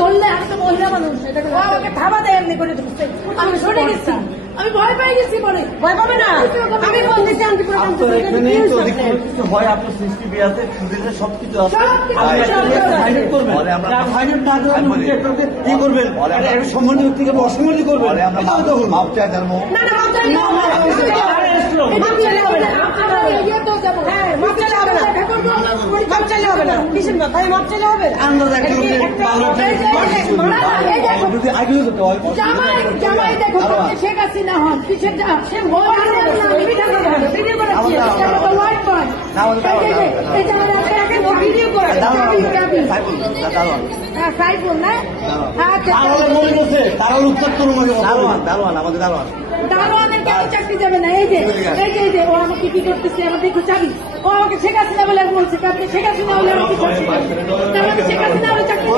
ধরলে আমি তো মহিলা মানুষ, আমাকে থাবা দেয় এমনি করে ধরছে, আমি সরে গেছি, আমি ভয় পেয়ে গেছি। বলে ভয় পাবে না, আমি বলতেছি হয় আপনার সিসিটিভি আছে, সবকিছু আছে, কি করবেন সম্মানিত ব্যক্তিকে অসম্মানিত করবেন, জামাই দেখো শেখ হাসিনা হন কিসের দারোয়ানকে চাকরি যাবে না। এই যে ও আমাকে কি করতেছে, আমার দেখো চাবি, ও আমাকে শেখ হাসিনা বলে বলছে, শেখ হাসিনা হলে আমাকে শেখ হাসিনা হলে চাকরি